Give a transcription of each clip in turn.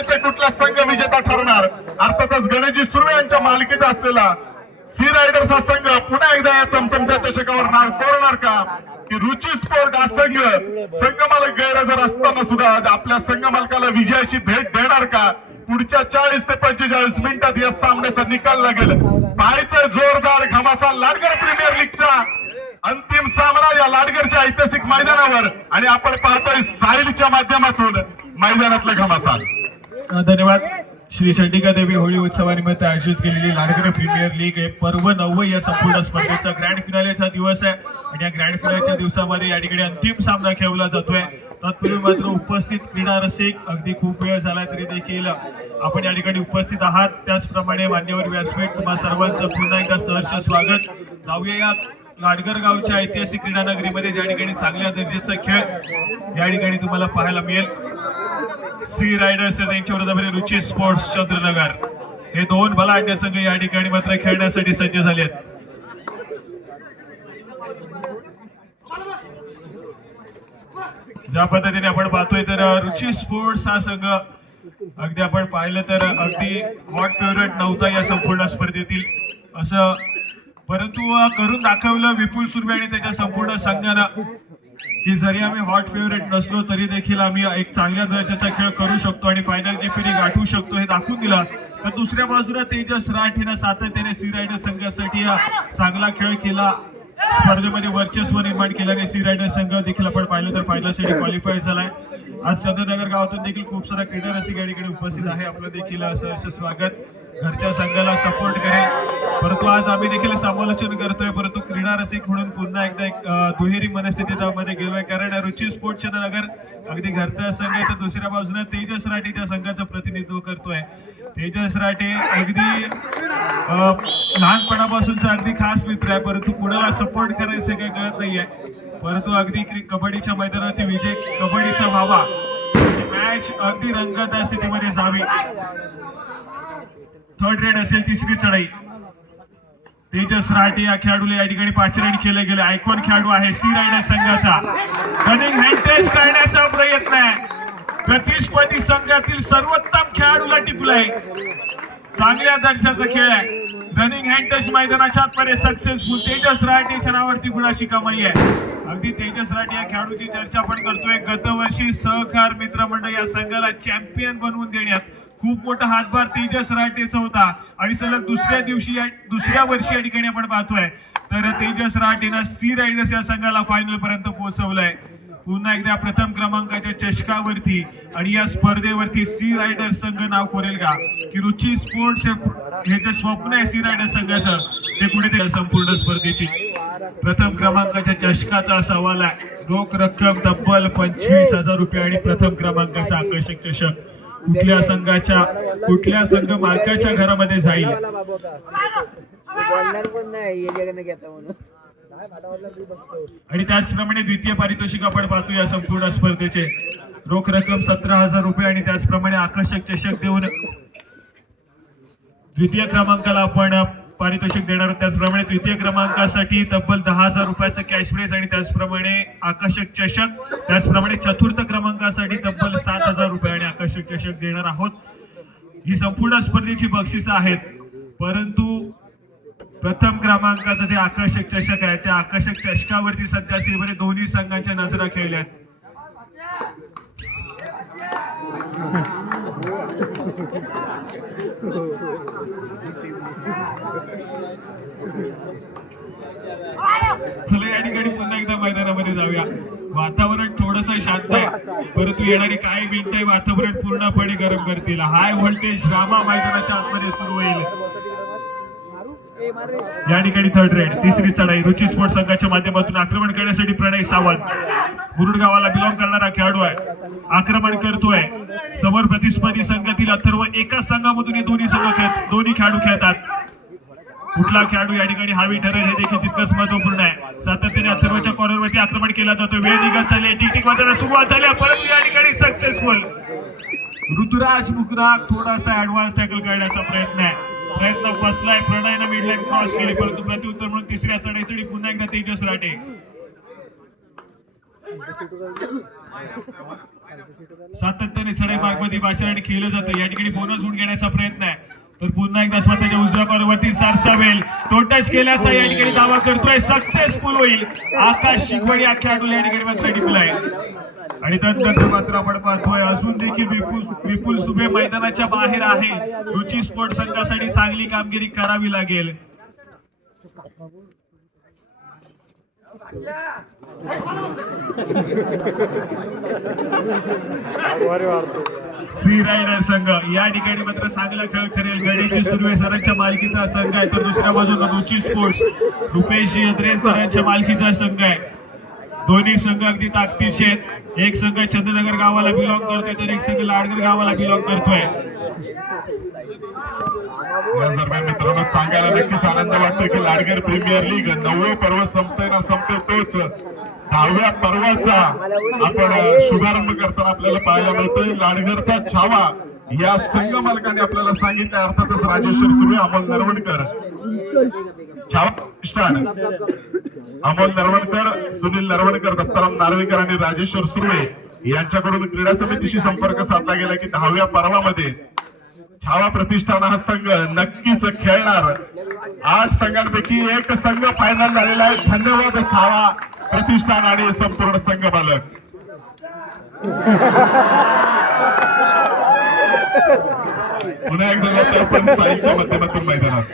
बघायचं कुठला संघ विजेता ठरणार. अर्थातच गणेशजी सुर्वे यांच्या मालकीचा असलेला सी रायडर्स हा संघ पुन्हा एकदा या चमचमच्या चषकावर नाव कोरणार का, की रुची स्पोर्ट हा संघ मालक गैरहजर असताना सुद्धा आपल्या संघ मालकाला विजयाची भेट देणार का. पुढच्या 40 ते 45 मिनिटात या सामन्याचा निकाल लागेल. पाहायचं जोरदार घमासान लाडगर प्रीमियर लीगचा अंतिम सामना या लाडगरच्या ऐतिहासिक मैदानावर, आणि आपण पाहतोय साहिलच्या माध्यमातून मैदानातलं घमासान. धन्यवाद. श्री चंडिका देवी होळी उत्सवानिमित्त आयोजित केलेली लाडगर प्रीमियर लीग हे पर्व 9 या संपूर्ण स्पर्धेचा ग्रँड फिनालेचा दिवस आहे, आणि या ग्रँड फिनालेच्या दिवसामध्ये या ठिकाणी अंतिम सामना खेळला जातोय. तत्पूर्वी मात्र उपस्थित क्रीडा रसिक, अगदी खूप वेळ झाला तरी देखील आपण या ठिकाणी उपस्थित आहात. त्याचप्रमाणे मान्यवर व्यासपीठ तुम्हा सर्वांचं पुन्हा एकदा सहर्ष स्वागत. जाऊया या लाडगर गावच्या ऐतिहासिक क्रीडा नगरीमध्ये, ज्या ठिकाणी चांगल्या दर्जाचा खेळ या ठिकाणी तुम्हाला पाहायला मिळेल. सी रायडर्स त्यांच्या विरोधामध्ये रुची स्पोर्ट्स चंद्रनगर हे दोन बलाढ्य संघ या ठिकाणी मात्र खेळण्यासाठी सज्ज झाले आहेत. ज्या पद्धतीने आपण पाहतोय तर रुची स्पोर्ट्स हा संघ अगदी आपण पाहिलं तर अगदी हॉट फेवरेट नव्हता या संपूर्ण स्पर्धेतील असं, परंतु करून दाखवलं विपुल सुर्वे आणि त्याच्या संपूर्ण संघानं की जरी आम्ही हॉट फेवरेट नसलो तरी देखील आम्ही एक चांगल्या दर्जाचा खेळ करू शकतो आणि फायनलची फेरी गाठू शकतो हे दाखवून दिला. तर दुसऱ्या बाजूला तेजस राठीनं सातत्याने सी रायडर संघासाठी चांगला खेळ केला, स्पर्धेमध्ये वर्चस्व निर्माण केल्याने सी रायडर संघ देखील आपण पाहिलं तर फायनलसाठी क्वालिफाय झालाय. आज चंद्रनगर गावातून देखील खूप सारा क्रीडा रसिक या ठिकाणी उपस्थित आहे. आपलं देखील सहर्ष स्वागत. घरच्या संघाला सपोर्ट करेल, परंतु आज आम्ही देखील समालोचन करतोय, परंतु क्रीडा रसिक म्हणून पुन्हा एकदा एक दुहेरी मनस्थितीमध्ये गेलोय, कारण रुची स्पोर्ट्स नगर अगदी घरचा संघ आहे, तर दुसऱ्या बाजूने तेजस राठीच्या संघाचं प्रतिनिधित्व करतोय. तेजस राठे अगदी लहानपणापासूनचा अगदी खास मित्र आहे, परंतु कुणाला सपोर्ट करायचं काही कळत नाहीये. परंतु अगदी कबड्डीच्या मैदानावरती विजय कबड्डीचा व्हावा, मॅच अगदी रंगतदार स्थितीमध्ये जावी. थर्ड रेड असेल, तिसरी चढाई. तेजस राठे या खेळाडूला या ठिकाणी पाचारण केले गेले. आयकॉन खेळाडू आहे सी रायडर संघाचा. रनिंग हँड करण्याचा प्रयत्न आहे. प्रतिस्पर्धी संघातील सर्वोत्तम खेळाडूला टिपलाय. चांगल्या दर्जाचा खेळ आहे. रनिंग हँड टच मैदानाच्या आतमध्ये सक्सेसफुल. तेजस राठेच्या नावावरती गुणाची कमाई आहे. अगदी तेजस राठे या खेळाडूची चर्चा आपण करतोय. गतवर्षी सहकार मित्रमंडळ या संघाला चॅम्पियन बनवून देण्यात खूप मोठा हातभार तेजस राठेचा होता, आणि सलग दुसऱ्या वर्षी या ठिकाणी आपण पाहतोय तर तेजस राठेनं सी रायडर्स या संघाला फायनल पर्यंत पोहोचवलंय. पुन्हा एकदा प्रथम क्रमांकाच्या चषकावरती आणि या स्पर्धेवरती सी रायडर संघ नाव कोरेल का, की रुची स्पोर्ट्स हे जे स्वप्न आहे सी रायडर संघाचं ते पुढे संपूर्ण स्पर्धेची प्रथम क्रमांकाच्या चषकाचा सवाल आहे. रोख रक्कम तब्बल 25,000 रुपये आणि प्रथम क्रमांकाचा आकर्षक चषक कुठल्या संघ मालकाच्या घरामध्ये जाईल. आणि त्याचप्रमाणे द्वितीय पारितोषिक आपण पाहतो या संपूर्ण स्पर्धेचे. रोख रक्कम 17,000 रुपये आणि त्याचप्रमाणे आकर्षक चषक देऊन द्वितीय क्रमांकाला आपण पारितोषिक देणार. त्याचप्रमाणे तृतीय क्रमांकासाठी तब्बल 10,000 रुपयाचं कॅश प्राइज आणि त्याचप्रमाणे आकर्षक चषक. त्याचप्रमाणे चतुर्थ क्रमांकासाठी तब्बल 7,000 रुपये आणि आकर्षक चषक देणार आहोत. ही संपूर्ण स्पर्धेची बक्षिसं आहेत, परंतु प्रथम क्रमांकाचं जे आकर्षक चषक आहे त्या आकर्षक चषकावरती सध्या सीमध्ये दोन्ही संघांच्या नजरा खेळल्या. चला या ठिकाणी पुन्हा एकदा मैदानामध्ये जाऊया. वातावरण थोडंसं शांत आहे, परंतु येणारी काही मिनिटे वातावरण पूर्णपणे गरम करतील. हाय व्होल्टेज रामा मैदानाच्या आतमध्ये सुरू होईल. या ठिकाणी थर्ड रेड, तिसरी चढाई. रुची स्पोर्ट्स संघाच्या माध्यमातून आक्रमण करण्यासाठी प्रणय सावंत मुरुड गावाला बिलॉंग करणारा खेळाडू आहे, आक्रमण करतोय. समोर प्रतिस्पर्धी संघातील अथर्व. एका संघामधून हे दोन्ही खेळाडू खेळतात. कुठला खेळाडू या ठिकाणी हवी ठरेल हे देखील तितकंच महत्वपूर्ण आहे. सातत्याने अथर्वच्या कॉर्नरवरती आक्रमण केला जातो. वेळ निघत चालली, टिक वाजायला सुरुवात झाली, परंतु या ठिकाणी सक्सेसफुल. ऋतुराज मुकराक थोडासा ऍडव्हान्स टॅकल करण्याचा प्रयत्न बसलाय. प्रणयनं मिडलाईन क्रॉस केली, परंतु प्रत्युत्तर म्हणून तिसऱ्या चढाईसाठी पुन्हा एकदा तेजस राठे. सातत्याने चढाई भागमध्ये पाचारण केलं जातं. या ठिकाणी बोनस गुण घेण्याचा प्रयत्न आहे. तर पुन्हा एकदा स्वतःच्या उजव्या कॉर्नरवरती सारसावेल तो टच केल्याचा या ठिकाणी दावा करतोय. सक्सेसफुल होईल. आकाश शिकवडी या खेळाडूला या ठिकाणी मात्र टिपलाय. आणि त्यानंतर मात्र आपण पाहतोय अजून देखील विपुल सुबे मैदानाच्या बाहेर आहे. रुची स्पोर्ट संघासाठी चांगली कामगिरी करावी लागेल. फ्री रायडर संघ या ठिकाणी मात्र चांगला खेळ करेल. गणेश सुर्वे सरांच्या मालकीचा संघ आहे. तर दुसऱ्या बाजूला रुची स्पोर्ट्स रुपेश यद्रे सरांच्या मालकीचा संघ आहे. दोन्ही संघ अगदी ताकदीचे आहेत. एक संघ चंद्रनगर गावाला बिलॉंग करतोय तर एक संघ लाडगर गावाला बिलॉंग करतोय. या दरम्यान मित्रांनो सांगायला नक्कीच आनंद वाटतो की लाडगर प्रीमियर लीग 9वे पर्व संपतोय ना संपतोय तोच 10व्या पर्वाचा आपण शुभारंभ करताना आपल्याला पाहायला मिळतोय. लाडगरचा छावा या संघ मालकाने आपल्याला सांगितलं. अर्थातच राजेश्वर सुर्वे, अमोल नरवणकर छावा प्रतिष्ठान, अमोल नरवणकर, सुनील नरवणकर, दत्ताराम नार्वेकर आणि राजेश्वर सुर्वे यांच्याकडून क्रीडा समितीशी संपर्क साधला गेला की 10व्या पर्वामध्ये छावा प्रतिष्ठान हा संघ नक्कीच खेळणार. 8 संघांपैकी एक संघ फायनल झालेला आहे. धन्यवाद छावा प्रतिष्ठान आणि संपूर्ण संघ मालक. पुन्हा एकदा जातो आपण साईच्या माध्यमातून मैदानात.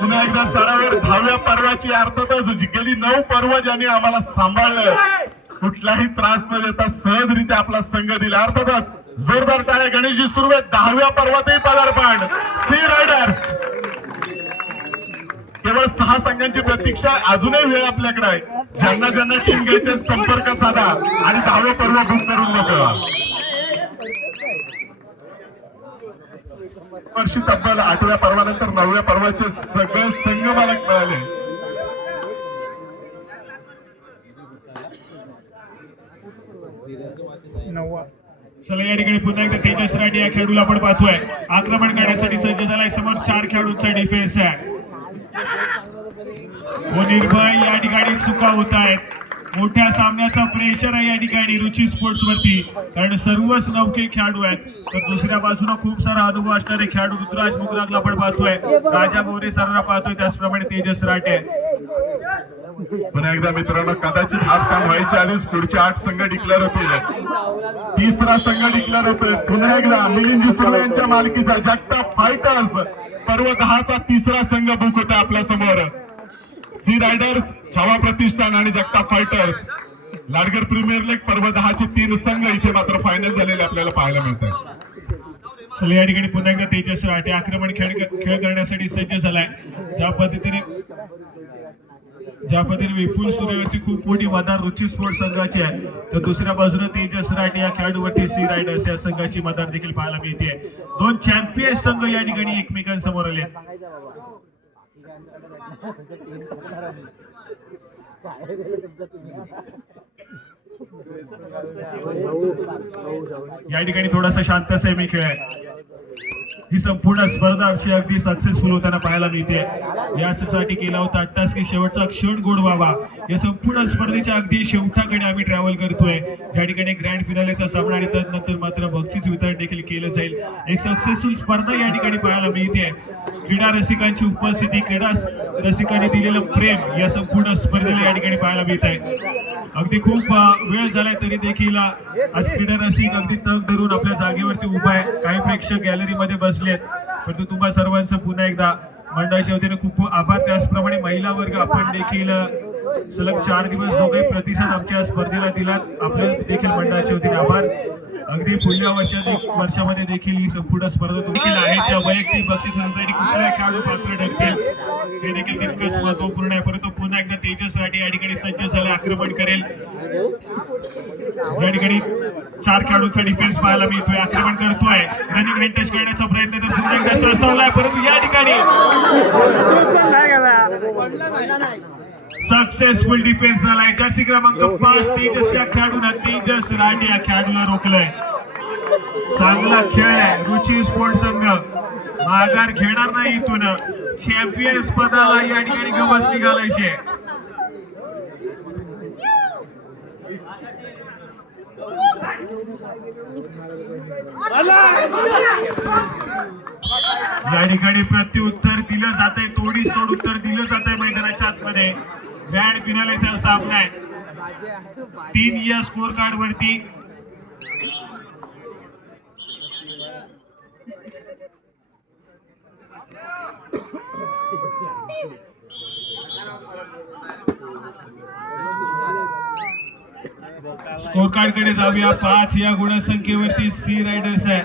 पुन्हा एकदा स्तरावर 10व्या पर्वाची अर्थातच गेली 9 पर्व ज्यांनी आम्हाला सांभाळलं, कुठलाही त्रास न देता सहजरित्या आपला संघ दिला. अर्थातच जोरदार टाळ्या गणेशजी सुर्वे 10व्या पर्वातही पदार्पण. सी रायडर केवळ 6 संघांची प्रतीक्षा अजूनही वेळ आपल्याकडे आहे. ज्यांना ज्यांना टीम घ्यायचे संपर्क साधा आणि 10वे पर्व बुक करून मोकळा. वर्षी तब्बल 8व्या पर्वानंतर 9व्या पर्वाचे सगळे संघ मालक मिळाले. चला या ठिकाणी पुन्हा एकदा तेजस राठी या खेळाडूला आपण पाहतोय. आक्रमण करण्यासाठी सज्ज झालाय. समोर 4 खेळाडूंचा डिफेन्स आहे. निर्भय या ठिकाणी चुका होत आहेत. मोठ्या सामन्याचा प्रेशर आहे या ठिकाणी रुची स्पोर्ट्स वरती, कारण सर्वच नौके खेळाडू आहेत. तर दुसऱ्या बाजूला खूप सारा अनुभव असणारे खेळाडू ऋतुराज मुगरागला आपण पाहतोय. राजा मोरे सरांना पाहतोय. त्याचप्रमाणे तेजस राठे. पुन्हा एकदा मित्रांनो कदाचित हाच काम व्हायच्या आधीच पुढचे 8 संघ डिक्लेअर होतील. 3रा संघ डिक्लेअर होतोय. पुन्हा एकदा मिलिंद सुर्वे यांच्या मालकीचा जगताप फायटर्स पर्व 10चा 3रा संघ बुक होता आपल्या समोर. सी रायडर्स, छावा प्रतिष्ठान आणि Jagtap fighters. Ladghar premier league पर्व 10चे 3 संघ इथे मात्र फायनल झालेले आपल्याला पाहायला मिळतात. चला या ठिकाणी पुन्हा एकदा तेजस राठे आक्रमण खेळ करण्यासाठी सज्ज झालाय. ज्या पद्धतीने विपुल सुर्वेवरती खूप मोठी मदार रुची स्पोर्ट्स संघाची आहे, तर दुसऱ्या बाजूला तेजस राठे या खेळाडूवरती सी रायडर्स या संघाची मदार देखील पाहायला मिळते. 2 चॅम्पियन संघ या ठिकाणी एकमेकांसमोर आले. या ठिकाणी थोडासा शांत सेमी खेळ आहे. ही संपूर्ण स्पर्धा आमची अगदी सक्सेसफुल होताना पाहायला मिळते. यासाठी केला होता अट्टास की शेवटचा क्षण गोड व्हावा. या संपूर्ण स्पर्धेच्या अगदी शेवटाकडे आम्ही ट्रॅव्हल करतोय, ज्या ठिकाणी ग्रँड फिनालेचा सामना आणि त्यानंतर मात्र बक्षीस वितरण देखील केलं जाईल. एक सक्सेसफुल स्पर्धा या ठिकाणी पाहायला मिळते. क्रीडा रसिकांची उपस्थिती, क्रीडा रसिकांनी दिलेलं प्रेम या संपूर्ण स्पर्धेला या ठिकाणी पाहायला मिळत आहे. अगदी खूप वेळ झालाय तरी देखील आज क्रीडा रसिक अगदी तग धरून आपल्या जागेवरती उभा आहे. काही प्रेक्षक गॅलरीमध्ये बसलेत. परंतु तुम्हा सर्वांचं पुन्हा एकदा मंडळाच्या वतीने खूप आभार. त्याचप्रमाणे महिला वर्ग आपण देखील सलग 4 दिवस जो काही प्रतिसाद आमच्या स्पर्धेला दिला, आपल्या देखील मंडळाच्या वतीने आभार. अगदी पुढल्या वर्षामध्ये देखील ही संपूर्ण स्पर्धा देखील आहे. त्या वैयक्तिक बक्षिसांसाठी कुठल्या खेळाडू पात्र ठरतील हे देखील तितकंच महत्वपूर्ण आहे. परंतु पुन्हा एकदा तेजस राठी या ठिकाणी सज्ज झाले, आक्रमण करेल. या ठिकाणी 4 खेळाडूंचा डिफेन्स पाहायला मिळतोय. आक्रमण करतोय, रनिंग हँड करण्याचा प्रयत्न तर पुन्हा एकदा सरसावलाय. परंतु या ठिकाणी सक्सेसफुल डिफेन्स झालाय. जर्सी क्रमांक 5 तेजस या खेळाडूला, तेजस राठी या खेळाडूला रोखलंय. चांगला खेळ आहे. रुची स्पोर्ट संघ माघार घेणार नाही इथून. चॅम्पियन्स पदाला या ठिकाणी गवस निघालायचे. या ठिकाणी प्रत्युत्तर दिलं जात आहे. तोडीस तोड उत्तर दिलं जात आहे मैदानाच्या आतमध्ये. ग्रँड फिनालेचा सामना आहे. 3 या स्कोर कार्ड वरती. स्कोर कार्ड कडे जाऊया. 5 या गुणसंख्येवरती सी रायडर्स आहे,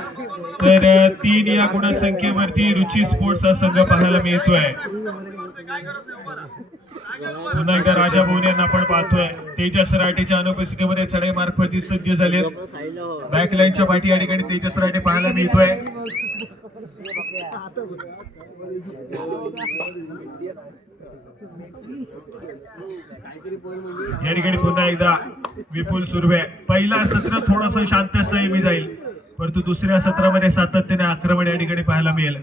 तर 3 या गुणसंख्येवरती रुची स्पोर्ट्स हा संघ पाहायला मिळतोय. पुन्हा एकदा राजा भोवन यांना आपण पाहतोय. तेजस राठेच्या अनुपस्थितीमध्ये चढाई मार्फत सज्ज झाले. बॅकलाईनच्या पाठी या ठिकाणी तेजस राठे पाहायला मिळतोय. या ठिकाणी पुन्हा एकदा विपुल सुर्वे. पहिला सत्र थोडस शांत संयमी जाईल, परंतु दुसऱ्या सत्रामध्ये सातत्याने आक्रमण या ठिकाणी पाहायला मिळेल.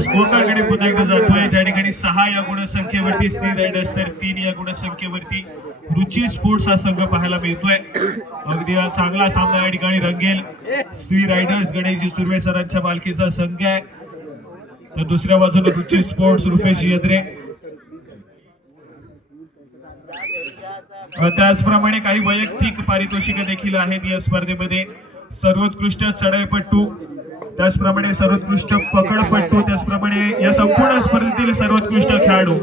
स्कोर कार्डकडे पुन्हा एकदा जातोय. ज्या ठिकाणी 6 या गुणसंख्येवरती सी रायडर्स, तर 3 या गुणसंख्येवरती रुची स्पोर्ट्स हा संघ पाहायला मिळतोय. अगदी चांगला सामना या ठिकाणी रंगेल. सी रायडर्स गणेशजी सुर्वे सरांच्या मालकीचा संघ आहे, तर दुसऱ्या बाजूने रुची स्पोर्ट्स रुपेश येद्रे. त्याचप्रमाणे काही वैयक्तिक पारितोषिक देखील आहेत या स्पर्धेमध्ये. सर्वोत्कृष्ट चढाईपट्टू, त्याचप्रमाणे सर्वोत्कृष्ट पकडपट्टू, त्याचप्रमाणे या संपूर्ण स्पर्धेतील सर्वोत्कृष्ट खेळाडू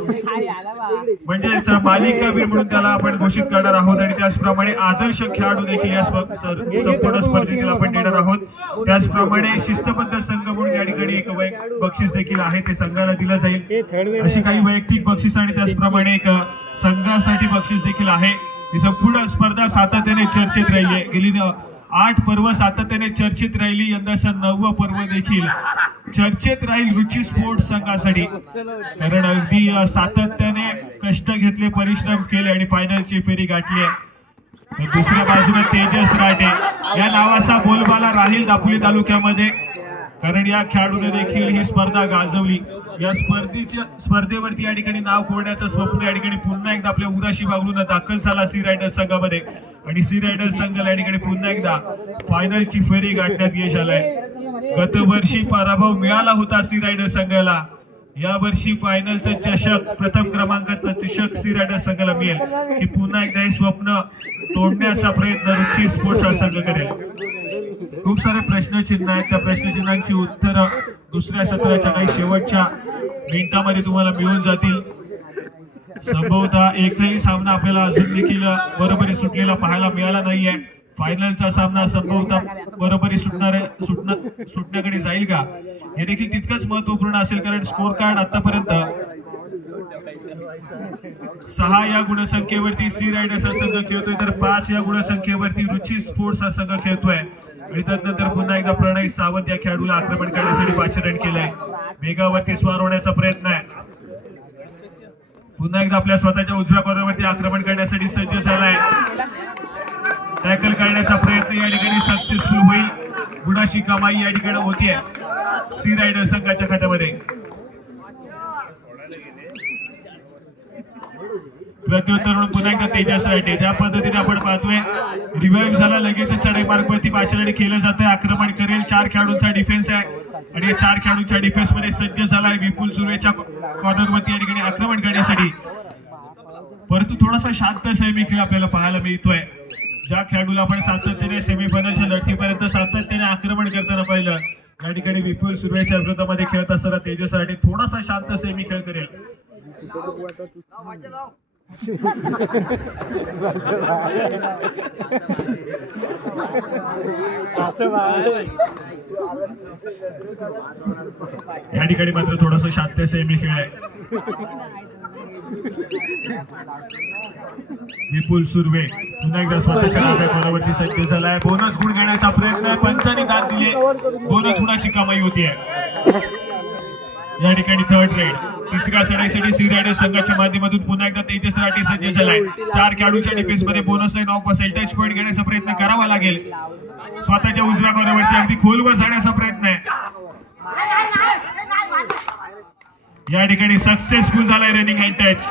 म्हणजेच मालिकावीर म्हणून त्याला आपण घोषित करणार आहोत. आणि त्याचप्रमाणे आदर्श खेळाडू देखील या संपूर्ण स्पर्धेतील आपण देणार आहोत. त्याचप्रमाणे शिस्तबद्ध संघ म्हणून या ठिकाणी एक बक्षीस देखील आहे, ते संघाला दिलं जाईल. अशी काही वैयक्तिक बक्षीस आणि त्याचप्रमाणे एक संघासाठी बक्षीस देखील आहे. ही संपूर्ण स्पर्धा सातत्याने चर्चेत राहिली आहे. गेली 8 पर्व सातत्याने चर्चेत राहिली. यंदाचं 9वं पर्व देखील चर्चेत राहील रुची स्पोर्ट्स संघासाठी, कारण अगदी सातत्याने कष्ट घेतले, परिश्रम केले आणि फायनलची फेरी गाठली आहे. दुसऱ्या बाजूने तेजस राठे या नावाचा बोलबाला राहील दापोली तालुक्यामध्ये, कारण या खेळाडूने देखील ही स्पर्धा गाजवली. या स्पर्धेवरती या ठिकाणी नाव कोरण्याचं स्वप्न या ठिकाणी पुन्हा एकदा आपल्या उराशी वागलून दाखल झाला सी रायडर्स संघामध्ये. आणि सी रायडर्स संघाला या ठिकाणी पुन्हा एकदा फायनलची फेरी गाठण्यात यश आलंय. गतवर्षी पराभव मिळाला होता सी रायडर्स संघाला. यावर्षी फायनलचं चषक, प्रथम क्रमांकाचं चषक सी रायडर्स संघाला मिळेल की पुन्हा एकदा हे स्वप्न तोडण्याचा प्रयत्न रुची स्पोर्ट्स हा संघ करेल. खूप सारे प्रश्नचिन्ह आहेत, त्या प्रश्नचिन्हांची उत्तरं दुसऱ्या सत्राच्या काही शेवटच्या मिनिटांमध्ये तुम्हाला मिळून जातील. संभवतः एकही सामना आपल्याला अजून देखील बरोबरी सुटलेला पाहायला मिळाला नाहीये. फायनलचा सामना संभवतः बरोबरी सुटण्याकडे जाईल का, हे देखील तितकंच महत्वपूर्ण असेल, कारण स्कोर कार्ड आतापर्यंत 6 या गुणसंख्येवरती सी रायडर्स हा संघ खेळतोय, तर 5 या गुणसंख्येवरती रुची स्पोर्ट्स हा संघ खेळतोय. आणि त्यानंतर पुन्हा एकदा प्रणय सावंत या खेळाडूला आक्रमण करण्यासाठी पाचारण केलंय. वेगावरती स्वार होण्याचा प्रयत्न आहे. पुन्हा एकदा आपल्या स्वतःच्या उजव्या कॉर्नरवरती आक्रमण करण्यासाठी सज्ज झालाय. टॅकल करण्याचा प्रयत्न या ठिकाणी सक्सेसफुल होईल. गुणाची कमाई या ठिकाणी होतीये सी रायडर संघाच्या खात्यामध्ये. प्रत्युत्तर म्हणून पुन्हा एकदा तेजस राठे. ज्या पद्धतीने आपण पाहतोय रिवाइव्ह झाला, लगेच चढाई मार्गवरती पाचारण केलं जातंय. आक्रमण करेल. 4 खेळाडूंचा डिफेन्स आहे आणि या 4 खेळाडूंच्या डिफेन्स मध्ये सज्ज झालाय विपुल सुर्वेच्या कॉर्नरवरती या ठिकाणी आक्रमण करण्यासाठी. परंतु थोडासा शांत संयमी खेळ आपल्याला पाहायला मिळतोय. ज्या खेळाडूला आपण सातत्याने सेमीफायनलच्या लढतीपर्यंत सातत्याने आक्रमण करताना पाहिलं, या ठिकाणी विपुल सुर्वेच्या विरोधामध्ये खेळत असताना तेजस राठे थोडासा शांत सेमी खेळ करेल. या ठिकाणी मात्र थोडासा शांत सेमी खेळ आहे. विपुल सुर्वे पुन्हा एकदा स्वतःच्या गोलावरती सज्ज झालाय. बोनस गुण घेण्याचा प्रयत्न पंचांनी दाद दिले. बोनस गुणाची कमाई होतीये या ठिकाणी. थर्ड रेड तिसऱ्या चढाईसाठी सी रायडर संघाच्या माध्यमातून पुन्हा एकदा तेजस राठी सज्ज झालाय. 4 खेळाडूच्या डिफेन्स मध्ये बोनस लाईन ऑफ असेल. टच पॉईंट घेण्याचा प्रयत्न करावा लागेल. स्वतःच्या उजव्या गोलावरती अगदी खोलवर जाण्याचा प्रयत्न आहे. या ठिकाणी सक्सेसफुल झालाय रनिंग हँड टच.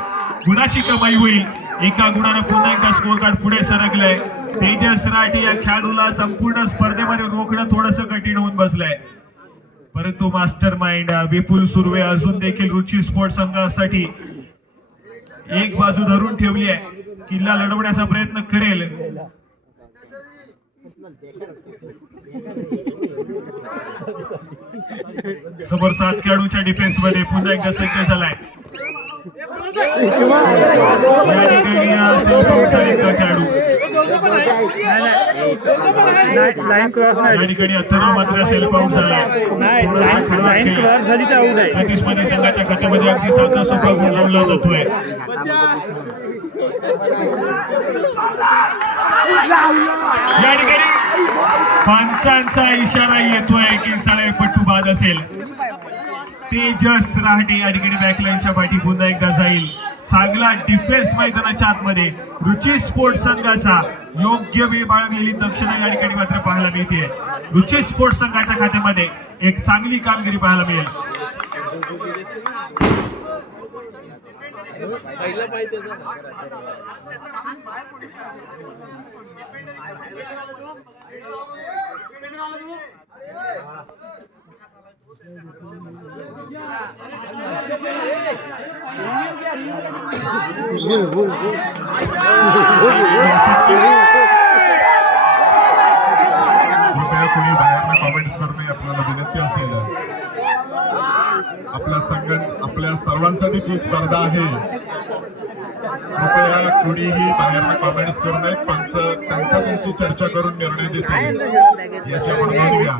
गुणाची कमाई होईल. एका गुणानं पुन्हा एकदा स्कोर कार्ड पुढे सरकलंय. तेजस राठी या खेळाडूला संपूर्ण स्पर्धेमध्ये रोखणं थोडंसं कठीण होऊन बसलंय. परंतु मास्टर माइंड विपुल सुर्वे अजून देखील रुची स्पोर्ट संघासाठी एक बाजू धरून ठेवली आहे. किल्ला लढवण्याचा प्रयत्न करेल. समोर 7 खेळाडूच्या डिफेन्स मध्ये पुन्हा एकदा सज्ज झालाय. या ठिकाणी अथर्व मात्र सेल्फ आउट झाला. मध्ये संघाच्या खात्यामध्ये अगदी साधा सोपा गुण लावला जातोय. या ठिकाणी पंचांचा इशारा येतोय की सळाईपट्टू बाद असेल. तेजस राठी या ठिकाणी बॅकलाईनच्या पाठी पुन्हा एकदा जाईल. चांगला डिफेन्स मैदानाच्या आतमध्ये रुची स्पोर्ट संघाचा योग्य वेळ बाळगलेली दक्षता या ठिकाणी मात्र पाहायला मिळते. रुची स्पोर्ट संघाच्या खात्यामध्ये एक चांगली कामगिरी पाहायला मिळेल. कृपया कोणी बाहेरनं कॉमेंट्स करणे आपल्याला विनंती असेल. आपल्या सर्वांसाठीच ही स्पर्धा आहे. कृपया कुणीही बाहेरनं कॉमेंट्स करू नये. पंच त्यांची चर्चा करून निर्णय देतील याची आपण नोंद घ्या.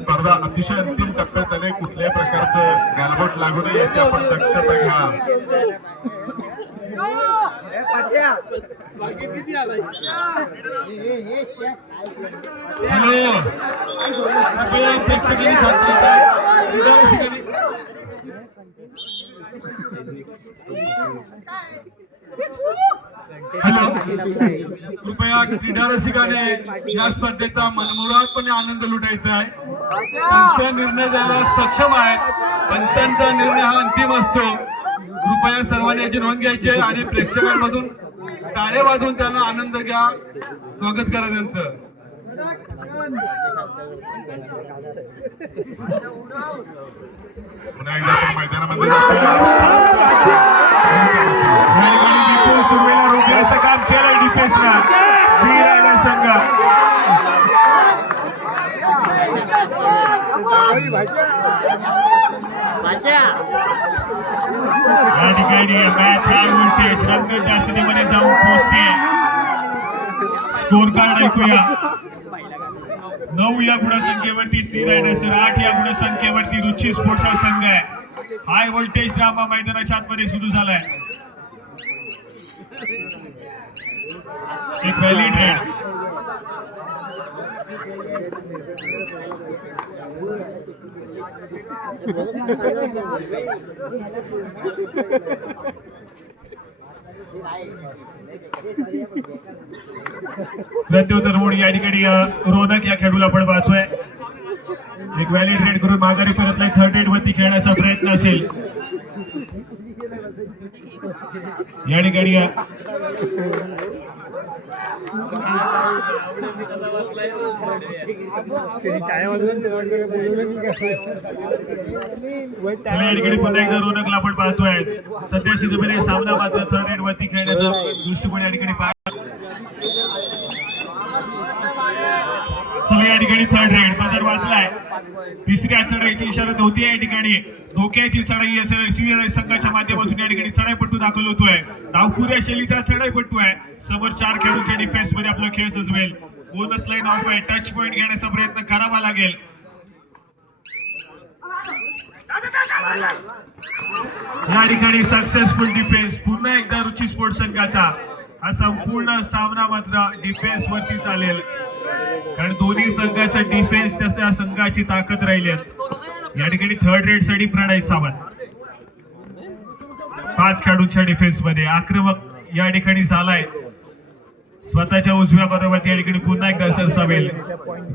स्पर्धा अतिशय अंतिम टप्प्यात आले. कुठल्याही प्रकारचं गॅलबोट लागू नये याची आपण दक्षता घ्या. हॅलो, कृपया क्रीडा रसिकाने या स्पर्धेचा मनमुरादपणे आनंद लुटायचा आहे. पंच निर्णय द्यायला सक्षम आहे. पंचांचा निर्णय हा अंतिम असतो. कृपया सर्वांनी याची नोंद घ्यायची आहे आणि प्रेक्षकांमधून टाळे वाजवून त्यांना आनंद घ्या. स्वागत करा त्यांचं. पुन्हा एकदा आपण मैदानामध्ये विपुल सुर्वेला रोखण्याचं काम केलं डिफेन्सला सी रायडर संघ. या ठिकाणी मॅच हाय व्होल्टेज रंगत जास्तमध्ये जाऊन पोहोचते. स्कोर कार्ड ऐकूया. 9 या गुणसंख्येवरती सी रायडर्स, 8 या गुणसंख्येवरती रुची स्पोर्ट्स संघ आहे. हाय व्होल्टेज ड्रामा मैदानाच्या आतमध्ये सुरू झालाय. एक व्हॅलिड रेड. प्रत्युत्तर म्हणून या ठिकाणी रोनक या खेळाडूला आपण पाहतोय. एक व्हॅलिड रेड करून माघारी परतलाय. 3rd रेड वरती खेळण्याचा प्रयत्न असेल या ठिकाणी. या ठिकाणी पुन्हा एकदा रोनकला आपण पाहतोय. सध्या स्थितीमध्ये सामना मात्र 3rd रेड वरती खेळण्याचा दृष्टिकोन या ठिकाणी या ठिकाणी 3rd रेड बजर वाचलाय. तिसऱ्या चढाईची इशारत होती. या ठिकाणी धोक्याची चढाई असेल. सी संघाच्या माध्यमातून या ठिकाणी चढाईपट्टू दाखल होतोय. डावपुऱ्या शैलीचा चढाईपट्टू आहे. समोर 4 खेळाडूच्या डिफेन्स मध्ये आपला खेळ सजवेल. बोनस लाईन ऑफ आहे. टच पॉईंट घेण्याचा प्रयत्न करावा लागेल. या ठिकाणी सक्सेसफुल डिफेन्स पुन्हा एकदा रुची स्पोर्ट्स संघाचा हा संपूर्ण सामना मात्र डिफेन्स वरती चालेल, कारण दोन्ही संघाचा डिफेन्स त्या संघाची ताकद राहिली आहे। या ठिकाणी थर्ड रेड साठी प्रणय सावंत 5 खेळाडूंच्या डिफेन्स मध्ये आक्रमक या ठिकाणी झालाय। स्वतःच्या उजव्या बरोबर या ठिकाणी पुन्हा एकदा सरसावेल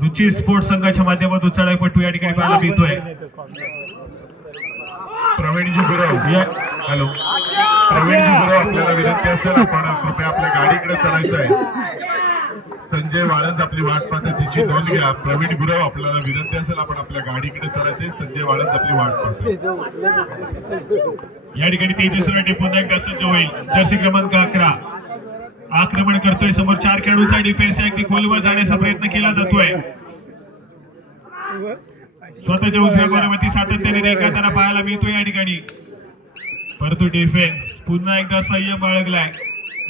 रुची स्पोर्ट्स संघाच्या माध्यमातून चढाईपटू या ठिकाणी पाहायला मिळतोय। प्रवीणजी गुरव, हॅलो प्रवीणजी गुरव, आपल्याला विनंती असेल आपण कृपया आपल्या गाडीकडे चढायचं आहे। संजय वाळंज आपली वाट पाहते, तिची नोंद घ्या। प्रवीण गुरव, आपल्याला विनंती असेल आपण आपल्या गाडीकडे चढायचे, संजय वाळंज आपली वाट पाहते। या ठिकाणी तेजस्वी पुन्हा एकदा सज्ज होईल, जर्सी क्रमांक 11 आक्रमण करतोय। समोर 4 खेळाडूंचा डिफेन्स आहे की खोलवर जाण्याचा प्रयत्न केला जातोय। स्वतःच्या उजव्या बरोबर सातत्याने रेखाताना पाहायला मिळतोय या ठिकाणी, परंतु डिफेन्स पुन्हा एकदा संयम बाळगलाय।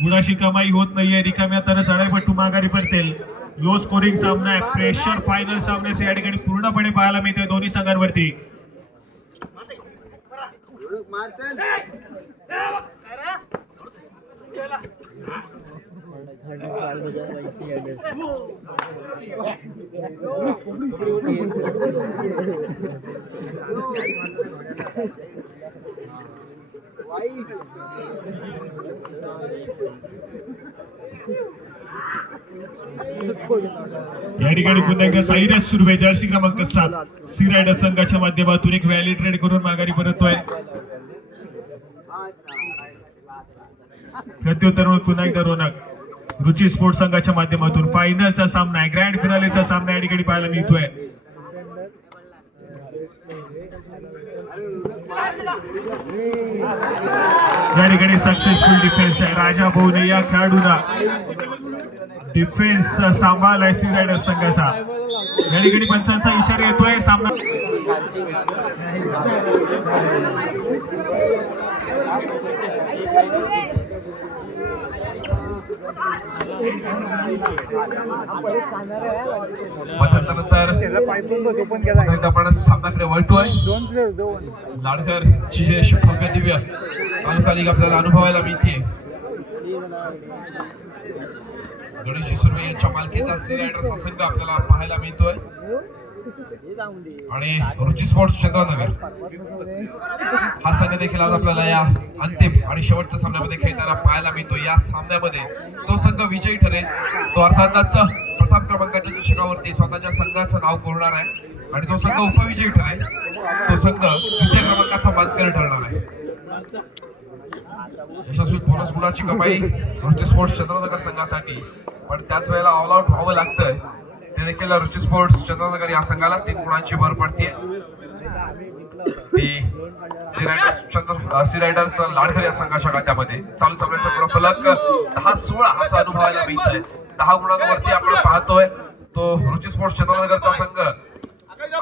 गुणाशी कमाई होत नाहीये, रिकाम्या तर चढाईपटू माघारी पडतील। लो स्कोरिंग सामना आहे, प्रेशर फायनल सामन्याचे या ठिकाणी पूर्णपणे पाहायला मिळतोय दोन्ही संघांवरती। या ठिकाणी पुन्हा एकदा साईराज सुर्वे जर्सी क्रमांक 7 सी रायडर संघाच्या माध्यमातून एक व्हॅली ट्रेड करून माघारी परततोय। प्रत्युत्तर पुन्हा एकदा रोनक रुची स्पोर्ट्स संघाच्या माध्यमातून फायनलचा सामना आहे, ग्रँड फिनालेचा सामना या ठिकाणी पाहायला मिळतोय। या ठिकाणी सक्सेसफुल डिफेन्स आहे, राजा भाऊने या खेळाडूला डिफेन्स सांभाळलाय सी रायडर संघाचा। या ठिकाणी पंचांचा इशारा येतोय, सामना नंतर आपण सामनाकडे वळतोय। लाडकरची यश भव्य दिव्य तालुका लीग आपल्याला अनुभवायला मिळते। गणेश सुर्वे यांच्या मालकीचा सी रायडर्स हा संघ आपल्याला पाहायला मिळतोय आणि रुची स्पोर्ट्स चंद्रनगर हा संघ देखील आज आपल्याला या अंतिम आणि शेवटच्या सामन्यामध्ये खेळताना पाहायला मिळतो। या सामन्यामध्ये जो संघ विजयी ठरेल तो अर्थातच प्रथम क्रमांकाच्या चषकावरती स्वतःच्या संघाचं नाव कोरणार आहे आणि जो संघ उपविजयी ठरेल तो संघ द्वितीय क्रमांकाचा मानकरी ठरणार आहे। यशस्वी बोनस गुणाची कमाई रुची स्पोर्ट्स चंद्रनगर संघासाठी, पण त्याच वेळेला ऑल आउट व्हावं लागतंय, ते देखील रुची स्पोर्ट्स चंद्रनगर या संघाला 3 गुणांची भर पडते। ती सी रायडर्स लाडकर या संघाच्या खात्यामध्ये चालू सामन्याचा गुणफलक 10-16 असा अनुभवायला मिळतोय। 10 गुणांवरती आपण पाहतोय तो रुची स्पोर्ट्स चंद्रनगरचा संघ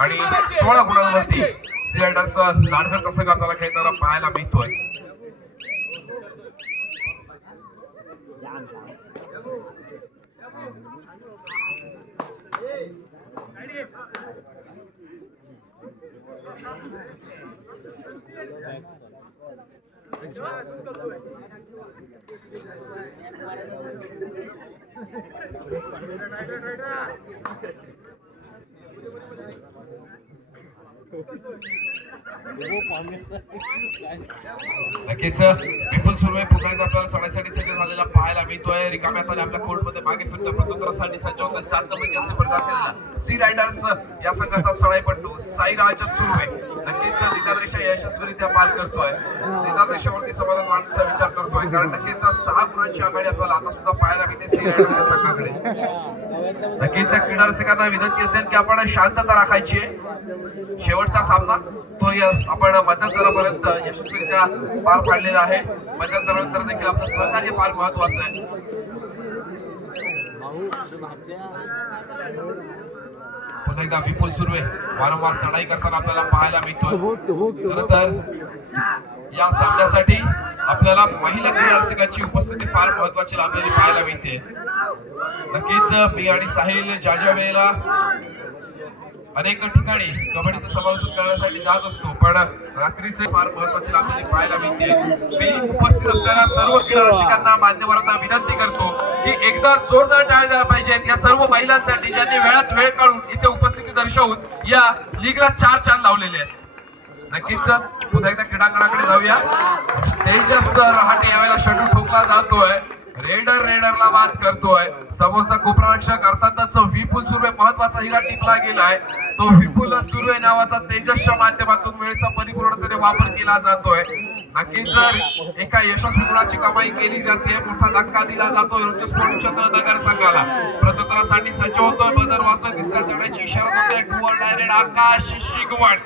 आणि 16 गुणांवरती सी रायडर्स लाडकरचा संघ आपल्याला खेळताना पाहायला मिळतोय। नक्कीच विपुल सुर्वे पुन्हा एकदा आपल्याला चढाईसाठी सज्ज झालेला पाहायला मिळतोय। रिकाम्या हाताने आपल्या कोर्टमध्ये मागे फिरतोय, प्रत्युत्तरासाठी सज्ज होतोय। 7 नंबरचे परिधान केलेला सी रायडर्स या संघाचा चढाईपटू साईराज सुर्वे नक्कीच निकालरेषा यशस्वीरित्या पार करतोय। निकालरेषेवरती समाधान मानण्याचा विचार करतोय, कारण नक्कीच 6 गुणांची आघाडी आपल्याला आता सुद्धा पाहायला मिळते सी रायडर्स या संघाकडे। नक्कीच क्रीडा रसिकांना विनंती असेल की आपण शांतता राखायची आहे। शेवटचा सामना तो आपण मध्यंतरापर्यंत यशस्वीरित्या पार पाडलेला आहे। मध्यंतरानंतर देखील आपलं सहकार्य फार महत्वाचं आहे। पुन्हा एकदा विपुल सुर्वे वारंवार चढाई करताना आपल्याला पाहायला मिळतोय। खरं तर या सामन्यासाठी आपल्याला महिला क्रीडा रसिकांची उपस्थिती फार महत्वाची लाभलेली पाहायला मिळते। नक्कीच मी आणि साहिल ज्या ज्या वेळेला अनेक ठिकाणी कबड्डीचं समालोचन करण्यासाठी जात असतो, पण रात्रीचे फार महत्वाची आपल्याला पाहायला मिळते. मी उपस्थित असलेल्या सर्व क्रीडा रसिकांना, मान्यवरांना विनंती करतो की एकदा जोरदार टाळ्या द्यायला पाहिजेत या सर्व महिलांसाठी ज्यांनी वेळात वेळ काढून इथे उपस्थिती दर्शवून या लीगला 4 चांद लावलेले आहेत. नक्कीच पुन्हा एकदा क्रीडांगणाकडे जाऊया. तेजस रहाटे यावेळेला षटू ठोकला जातोय, रेडरला बाद करतोय. समोरचा कुप्ररक्षक अर्थातच विपुल सुर्वे महत्वाचा हिरा टिपला गेलाय. तो विपुल सुर्वे नावाचा तेजसच्या माध्यमातून वेळेचा परिपूर्णतेने वापर केला जातोय. नक्कीच जर एका यशस्वी गुणाची कमाई केली जाते, मोठा धक्का दिला जातोय रुची स्पोर्ट नगर संघाला. प्रत्युत्तरासाठी सज्ज होतोय, बदर वाजतोय, तिसऱ्या चढायची इशारा होतोय. डुअर डायरेक्ट आकाश शिगवण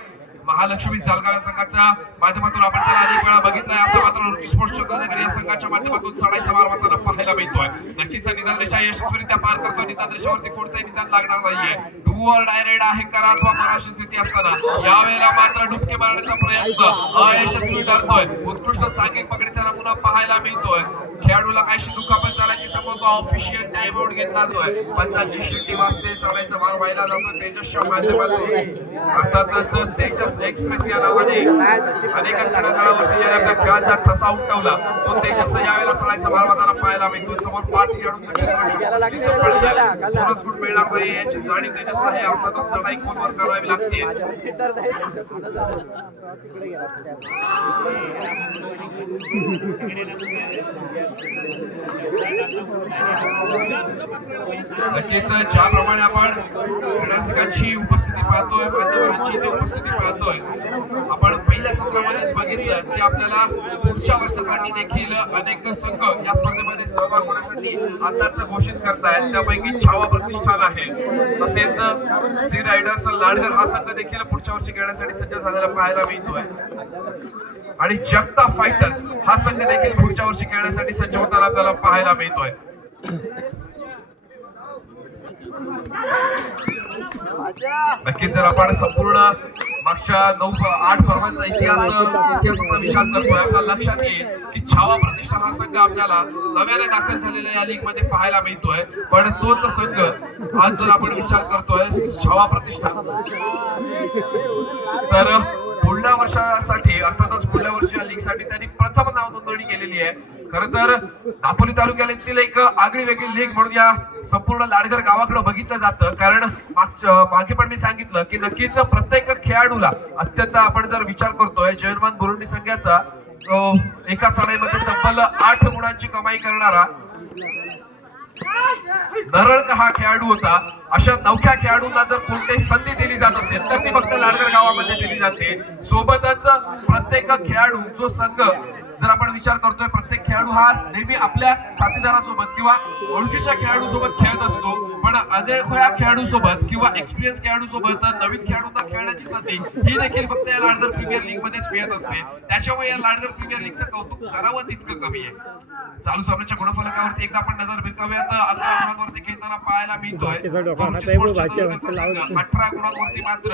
महालक्ष्मी जालगाव संघाच्या माध्यमातून आपण त्याला अनेक वेळा बघितलंय. आता मात्र रुची स्पोर्ट्स चंद्रनगर या संघाच्या माध्यमातून चढाईचा मार मारताना पाहायला मिळतोय. नक्कीच निदान रेषा यशस्वीरित्या पार करतोय. निदान रेषेवरती कोणताही निदान लागणार नाहीये. डुअर डायरेक्ट आहे करा अथवा कराशी स्थिती असताना यावेळेला मात्र डुबके मारण्याचा प्रयत्न अयशस्वी ठरतोय. उत्कृष्ट सांघिक पकडीचा नमुना पाहायला मिळतोय. खेळाडूला काहीशी दुखापत झाल्याची समोर ऑफिशियल टाइम आउट घेतला जातोय. पंचांची शिट्टी वाजते, चढाईचा मार व्हायला जातोय तेजसच्या माध्यमातून. अर्थातच तेजस एक्सप्रेस या नावाने अनेक खेळावरती आपल्या खेळाचा ठसा उमटवला. तो तेजस यावेळेला चढाईचा मार वाहताना पाहायला मिळतोय. समोर 5 खेळाडूंचा बोनस गुण मिळणार नाही याची जाणीव तेजसला आहे. अर्थातच चढाई खोलवर करावी लागते. नक्कीच ज्याप्रमाणे आपण क्रीडारसिकांची उपस्थिती पाहतोय, मान्यवरांची इथे उपस्थिती पाहतोय, आपण पहिल्या सत्रामध्येच बघितलं की आपल्याला पुढच्या वर्षासाठी देखील अनेक संघ या स्पर्धेमध्ये सहभाग होण्यासाठी आताच घोषित करतायत. त्यापैकी छावा प्रतिष्ठान आहे, तसेच सी रायडर्स लाडघर हा संघ देखील पुढच्या वर्षी खेळण्यासाठी सज्ज झालेला पाहायला मिळतोय. आणि जगता फायटर्स हा संघ देखील पुढच्या वर्षी खेळण्यासाठी सज्ज होताना आपल्याला पाहायला मिळतोय. नक्कीच जर आपण संपूर्ण मागच्या 9-8 वर्षांचा इतिहासाचा विचार करतोय, आपल्याला लक्षात येईल की छावा प्रतिष्ठान हा संघ आपल्याला नव्याने दाखल झालेल्या या लीग मध्ये पाहायला मिळतोय. पण तोच संघ आज जर आपण विचार करतोय छावा प्रतिष्ठान, तर पुढल्या वर्षासाठी अर्थातच पुढल्या वर्षी या लीग साठी त्यांनी प्रथम नाव नोंदणी केलेली आहे. खर तर दापोली तालुक्यातील एक आगळी वेगळी लीग म्हणून या संपूर्ण लाडघर गावाकडे बघितलं जातं. कारण मागे पण मी सांगितलं की नक्कीच प्रत्येक खेळाडूला अत्यंत आपण जर विचार करतोय जयनमान बुरुंडी संघाचा एका चढाईमध्ये तब्बल 8 गुणांची कमाई करणारा नरळक हा खेळाडू होता. अशा नवख्या खेळाडूंना जर कोणतीही संधी दिली जात असेल तर ती फक्त लाडघर गावामध्ये दिली जाते. सोबतच प्रत्येक खेळाडू जो संघ जर आपण विचार करतोय, प्रत्येक खेळाडू हा नेहमी आपल्या साथीदारासोबत किंवा ओळखीच्या खेळाडू सोबत खेळत असतो. पण अनोळखी खेळाडू सोबत किंवा एक्सपिरियन्स खेळाडू सोबत नवीन खेळाडूंना खेळण्याची संधी ही देखील फक्त या लाडघर प्रीमियर लीग मध्येच मिळत असते. त्याच्यामुळे या लाडघर प्रीमियर लीगचं कौतुक करावं तितकं कमी आहे. चालू सामन्याच्या गुणफलकावरती एकदा आपण नजर भिरकावूयात. 11 गुणांवरती खेळताना पाहायला मिळतोय 18 गुणांवरती मात्र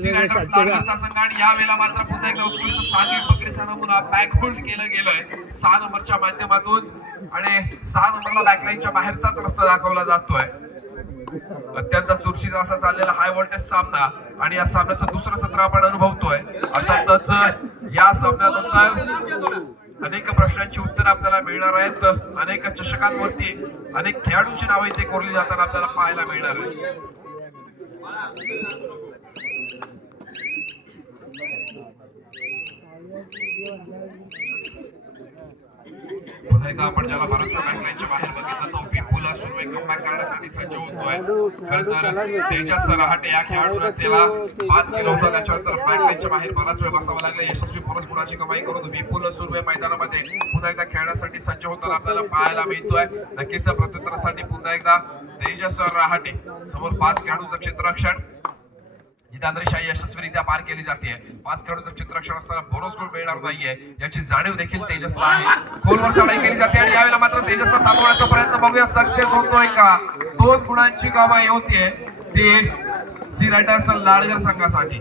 सी रायडर्स लाडघरचा संघ. आणि यावेळेला मात्र पुन्हा एकदा उत्कृष्ट सांघिक पकडीचा नमुना बॅक होल्ड केलं गेलंय 6 नंबरच्या माध्यमातून. आणि 6 नंबरला बॅकलाईनच्या बाहेरचाच रस्ता दाखवला जातोय. अत्यंत चुरशीचा असा चाललेला हाय व्होल्टेज सामना आणि या सामन्याचं दुसरं सत्र आपण अनुभवतोय. अर्थातच या सामन्यानंतर अनेक प्रश्नांची उत्तरं आपल्याला मिळणार आहेत. अनेक चषकांवरती अनेक खेळाडूंची नावं इथे कोरली जाताना आपल्याला पाहायला मिळणार आहे. पुन्हा एकदा आपण ज्याला बराचसा बॅकलाईनच्या बाहेर बघितलं तो विपुला सुर्वे कमबॅक करण्यासाठी सज्ज होतोय. खरं तर तेजस रहाटे या खेळाडूला त्याला 5 केलं होतं, त्याच्यानंतर बॅकलाईनच्या बाहेर बराच वेळ बसावं लागलं. यशस्वी बोनस गुणाची कमाई करून विपुल सुर्वे मैदानामध्ये पुन्हा एकदा खेळण्यासाठी सज्ज होताना आपल्याला पाहायला मिळतोय. नक्कीच प्रत्युत्तरासाठी पुन्हा एकदा तेजस रहाटे समोर 5 खेळाडूंचं क्षेत्ररक्षण निदानरेषा यशस्वीरित्या पार केली जाते. 5 खेळाडूंचं क्षेत्ररक्षण असताना बोनस गुण मिळणार नाहीये याची जाणीव देखील तेजसला आहे. खोलवर चढाई केली जाते आणि यावेळेला मात्र तेजसला थांबवण्याचा प्रयत्न बघूया सक्सेस होतोय का. 2 गुणांची कमाई होतीये ती सी रायडर्स लाडघर संघासाठी.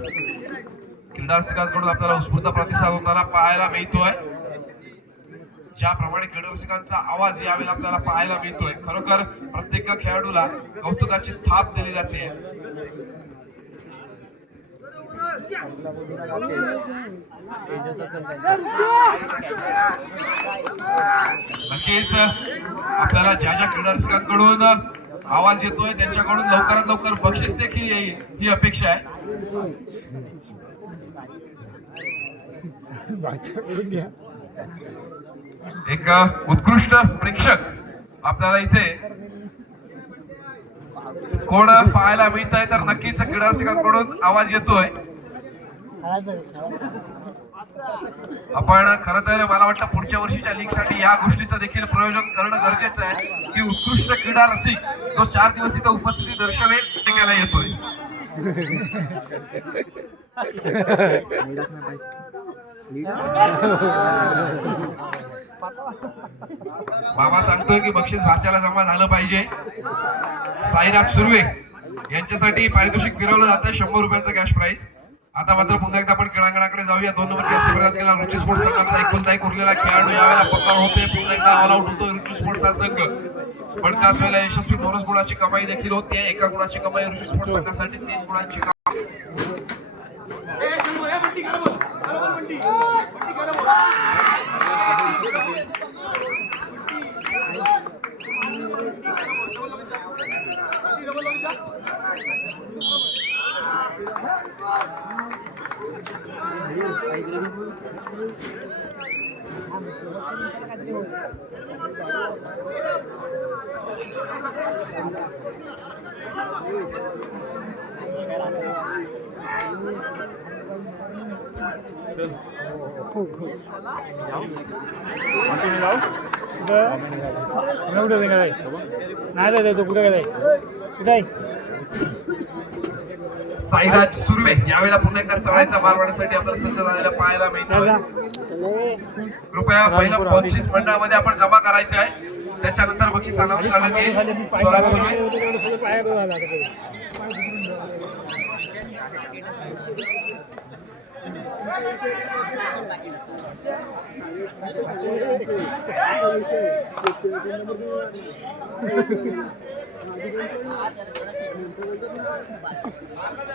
क्रीडारसिकांकडून आपल्याला उत्स्फूर्त प्रतिसाद होताना पाहायला मिळतोय. ज्याप्रमाणे क्रीडारसिकांचा आवाज यावेळेला आपल्याला पाहायला मिळतोय, खरोखर प्रत्येक खेळाडूला कौतुकाची थाप दिली जाते. नक्कीच आपल्याला ज्या ज्या क्रीडारसिकांकडून आवाज येतोय त्यांच्याकडून लवकरात लवकर बक्षीस देखील येईल ही अपेक्षा आहे. एक उत्कृष्ट प्रेक्षक आपल्याला इथे कोण पाहायला मिळत आहे तर नक्कीच क्रीडारसिकांकडून आवाज येतोय. आपण खरं तर मला वाटतं पुढच्या वर्षीच्या लीग साठी या गोष्टीचं देखील प्रयोजन करणं गरजेचं आहे की उत्कृष्ट क्रीडा रसिक जो 4 दिवस इथं उपस्थिती दर्शवेल टिकायला येतोय. बाबा सांगतोय की बक्षीस भाच्याला जमा झालं पाहिजे. साईराज सुर्वे यांच्यासाठी पारितोषिक फिरवलं जातं 100 रुपयांचं कॅश प्राइज. आता मात्र पुन्हा एकदा आपण क्रीडांगणाकडे जाऊया. 2 नंबर जर्सी परिधान केला रुची स्पोर्ट्स संघाचा एकुलता एक उरलेला खेळाडू यावेळेला पकड होते. पुन्हा एकदा ऑल आउट होतो रुची स्पोर्ट्सचा संघ. पण त्याच वेळेला यशस्वी बोनस गुणाची कमाई देखील होते. 1 गुणाची कमाई रुची स्पोर्ट्स संघासाठी 3 गुणांची कमाई. साईराज सुर्वे यावेळेला पुन्हा एकदा चढायचा मार वाढण्यासाठी आपल्याला सज्ज झालेला पाहायला मिळतोय. कृपया पहिल्या 25 मंडळामध्ये आपण जमा करायचे आहे. त्याच्यानंतर बक्षीस अनाउन्स करण्यात येईल. स्वराज सुर्वे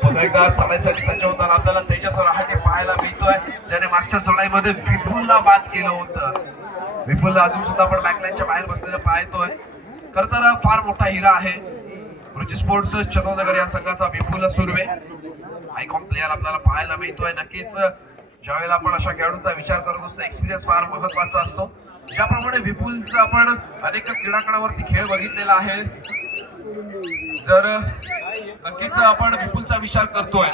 पुन्हा एकदा चढाईसाठी सज्ज होताना आपल्याला तेजस रहाटे पाहायला मिळतोय. त्याने मागच्या चढाईमध्ये विपुलला बाद केलं होतं. विपुल अजून सुद्धा आपण बॅकलाईनच्या बाहेर बसलेलं पाहतोय. खर तर फार मोठा हिरा आहे रुची स्पोर्ट्स चंद्रनगर या संघाचा विपुल सुर्वे. आयकॉन प्लेअर आपल्याला पाहायला मिळतोय. नक्कीच ज्यावेळेला आपण अशा खेळाडूंचा विचार करत असतो एक्सपिरियन्स फार महत्वाचा असतो. ज्याप्रमाणे विपुलचा आपण अनेक क्रीडांगणावरती खेळ बघितलेला आहे. जर नक्कीच आपण विपुलचा विचार करतोय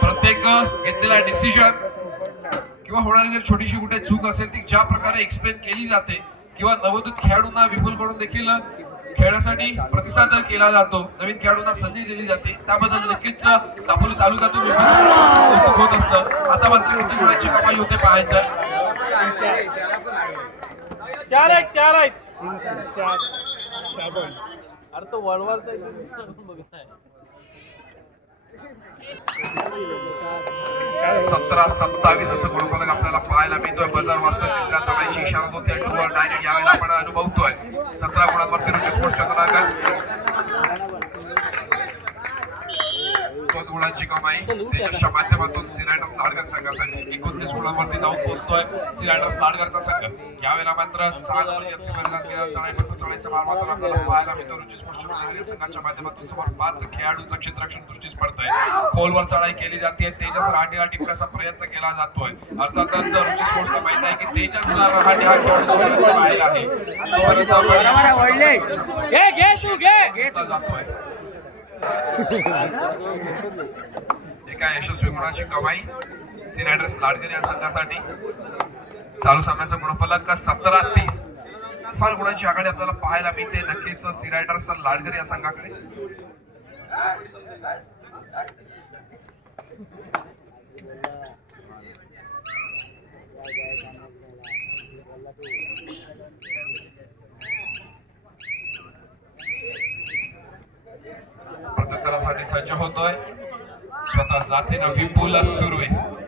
प्रत्येक घेतलेला डिसिजन किंवा होणारी जर छोटीशी कुठे चूक असेल ती ज्या प्रकारे एक्सप्लेन केली जाते किंवा नवोदित खेळाडूंना विपुलकडून देखील खेळण्यासाठी प्रतिसाद केला जातो. नवीन खेळाडूंना संधी दिली जाते. त्याबद्दल नक्कीच दापोली तालुक्यातून विपुल होत असतं. आता मात्र किती गुणांची कमाई होते पाहायचं. 17-27 असं गुणफलक आपल्याला पाहायला मिळतोय. बजार वाजतोय. तिसऱ्या चढाईची इशारा होते. टूवर डायरेक्ट यावेळेला आपण अनुभवतोय. 17 गुणांवरती रुची स्पोर्ट्स चंद्रनगर 2 गुणांची कमाई तेजसच्या माध्यमातून सिरायडर्स लाडगर संघासाठी 29 गुणांवरती जाऊन पोहोचतोय सिरायडर्स लाडगरचा संघ. यावेळेला मात्र 6 नंबर जर्सी परिधान केलेला चढाईपटू चढाईचा मार मात्र आपल्याला पाहायला मिळतो. रुची स्पोर्ट्स चंद्रनगर संघाच्या माध्यमातून समोर 5 खेळाडूंचं क्षेत्ररक्षण दृष्टीस पडतंय. खोलवर चढाई केली जाते. तेजस रहाटेला टिपण्याचा प्रयत्न केला जातोय. अर्थातच रुची स्पोर्ट्सला माहित आहे की तेजस रहाटे हा खेळाडू बाहेर आहे. जातोय एका यशस्वी गुणाची कमाई सिरायडर्स लाडगर या संघासाठी. चालू सामन्याचा गुणफलक 17-30. फार गुणांची आघाडी आपल्याला पाहायला मिळते नक्कीच सिरायडर्स लाडगर या संघाकडे. प्रत्युत्तरासाठी सज्ज होतोय स्वतः जातीनं विपुल सुर्वे.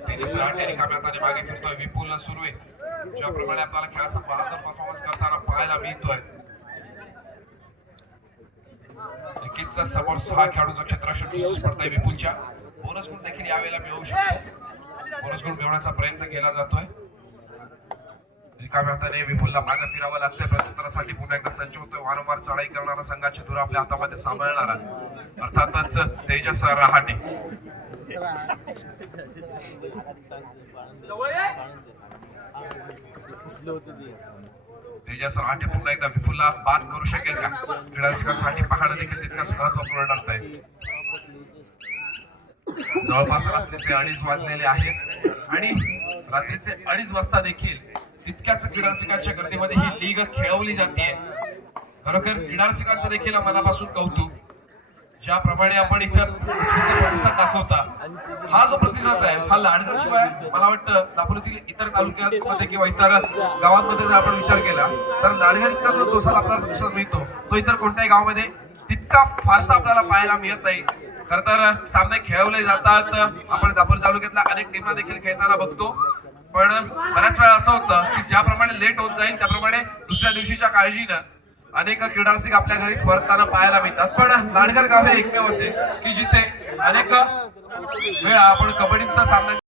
तेजस रहाटे रिकाम्या हाताने मागे फिरतोय. विपुल सुर्वे ज्याप्रमाणे आपल्याला खेळाचा बहादर परफॉर्मन्स करताना पाहायला मिळतोय. नक्कीच समोर 6 खेळाडूंचं क्षेत्ररक्षण दृष्टीस पडतंय विपुलच्या. बोनस गुण देखील यावेळेला मिळवू शकतो. बोनस गुण मिळवण्याचा प्रयत्न केला जातोय. रिकाम्या हाताने विपुलला मागे फिरावं लागतंय. प्रत्युत्तरासाठी पुन्हा एकदा सज्ज होतोय. वारंवार चढाई करणारा संघाची धुरा आपल्या हातामध्ये सांभाळणारा अर्थातच तेजस रहाटे. तेजस रहाटे पुन्हा एकदा विपुलला बाद करू शकेल का? क्रीडा रसिकांसाठी पाहणं देखील तितकंच महत्वपूर्ण ठरत आहे. जवळपास रात्रीचे 2:30 वाजलेले आहेत आणि रात्रीचे 2:30 वाजता देखील तितक्याच क्रीडा रसिकांच्या गर्दीमध्ये ही लीग खेळवली जाते. खरोखर क्रीडा रसिकांचं देखील मनापासून कौतुक. ज्याप्रमाणे आपण इथं प्रतिसाद दाखवता, हा जो प्रतिसाद आहे हा लाडगर शिवाय मला वाटतं दापोलीतील इतर तालुक्यांमध्ये किंवा इतर गावांमध्ये जर आपण विचार केला तर लाडगर इतका जो तोसाला आपल्याला प्रतिसाद मिळतो तो इतर कोणत्याही गावामध्ये तितका फारसा आपल्याला पाहायला मिळत नाही. खर तर सामने खेळवले जातात. आपण दापोली तालुक्यातल्या अनेक टीमना देखील खेळताना बघतो, पण बऱ्याच वेळा असं होतं की ज्याप्रमाणे लेट होत जाईल त्याप्रमाणे दुसऱ्या दिवशीच्या काळजीनं अनेक क्रीडा रसिक आपल्या घरी परतताना पाहायला मिळतात. पण लाडगर गाव हे एकमेव असेल की जिथे अनेक वेळा आपण कबड्डीचा सामना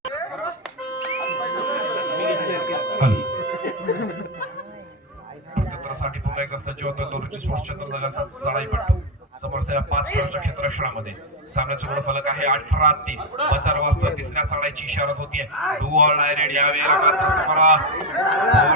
प्रत्युत्तरासाठी पुन्हा एकदा सज्ज होतो तो रुची स्पोर्ट्स चंद्रनगरचा सळाईपट्टू. समोरच्या 5 खेळाच्या क्षेत्ररक्षणामध्ये सामन्याचा गुणफलक आहे 18-30. बचार वाजतोय. तिसऱ्या चढाईची इशारत होतीये. Do or die ready. यावेळेला मात्र समोर